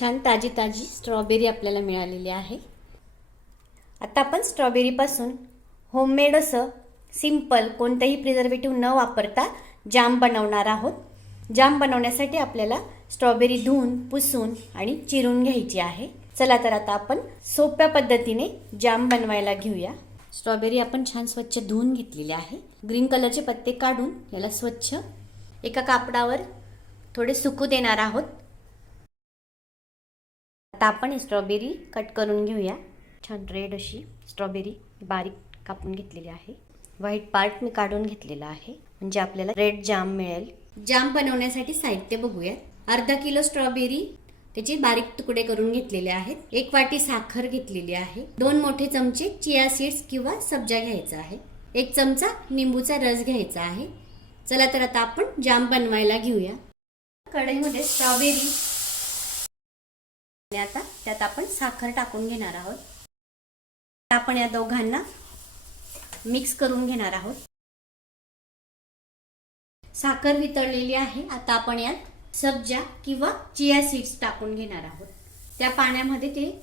छान ताजी ताजी स्ट्रॉबेरी आपल्याला मिळालेली आहे. आता आपण स्ट्रॉबेरीपासून होममेड असं सिंपल कोणतंही प्रिझर्वेटिव्ह न वापरता जाम बनवणार आहोत. जाम बनवण्यासाठी आपल्याला स्ट्रॉबेरी धुवून पुसून आणि चिरून घ्यायची आहे. चला तर आता आपण सोप्या पद्धतीने जाम बनवायला घेऊया. स्ट्रॉबेरी आपण छान स्वच्छ धुवून घेतलेली आहे. ग्रीन कलरचे पत्ते काढून याला स्वच्छ एका कापडावर थोडे सुकू देणार आहोत. आता आपण स्ट्रॉबेरी कट करून घेऊया. छान रेड अशी स्ट्रॉबेरी बारीक कापून घेतलेली आहे. व्हाईट पार्ट मी काढून घेतलेला आहे. म्हणजे आपल्याला रेड जाम मिळेल. जाम बनवण्यासाठी साहित्य बघूया अर्धा किलो स्ट्रॉबेरी त्याचे बारीक तुकडे करून घेतलेले आहेत. एक वाटी साखर घेतलेली आहे. दोन मोठे चमचे चिया सीड्स किंवा सब्जा घ्यायचा आहे. एक चमचा निंबूचा रस घ्यायचा आहे. चला तर आता आपण जाम बनवायला घेऊया. कढईमध्ये स्ट्रॉबेरी आणि आता. त्यात आपण साखर टाकून घेणार आहोत. आपण या दोघांना मिक्स करून घेणार आहोत. साखर वितळलेली आहे. आता आपण यात सब्जा किंवा चिया सीड्स टाकून घेणार आहोत. त्या पाण्यामध्ये ते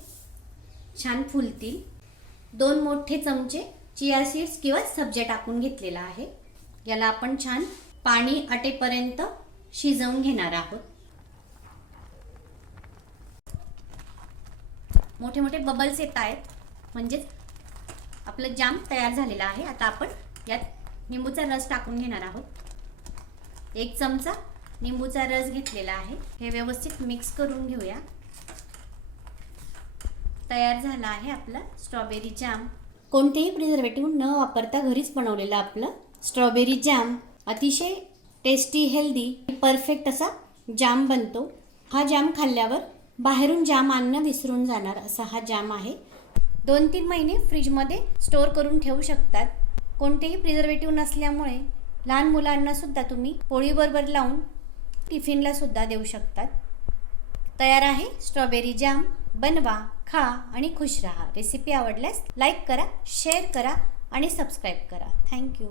छान फुलतील. दोन मोठे चमचे चिया सीड्स किंवा सब्जा टाकून घेतलेला आहे. याला आपण छान पाणी आटेपर्यंत शिजवून घेणार आहोत. मोठे मोठे बबल्स येत आहेत. म्हणजेच आपलं जाम तयार झालेला आहे. आता आपण यात निंबूचा रस टाकून घेणार आहोत. एक चमचा निंबूचा रस घेतलेला आहे. हे व्यवस्थित मिक्स करून घेऊया. तयार झाला आहे आपला स्ट्रॉबेरी जॅम कोणतेही प्रिझर्वेटिव्ह न वापरता घरीच बनवलेला आपलं स्ट्रॉबेरी जॅम अतिशय टेस्टी हेल्दी परफेक्ट असा जाम बनतो. हा जाम खाल्ल्यावर बाहेरून जाम आणणं विसरून जाणार असा हा जाम आहे. दोन तीन महिने फ्रीजमध्ये स्टोअर करून ठेवू शकतात. कोणतेही प्रिझर्वेटिव्ह नसल्यामुळे लहान मुलांनासुद्धा तुम्ही पोळीबरोबर लावून टिफिनलासुद्धा देऊ शकतात. तयार आहे स्ट्रॉबेरी जाम. बनवा खा आणि खुश राहा. रेसिपी आवडल्यास लाईक करा शेअर करा आणि सबस्क्राईब करा. थँक्यू.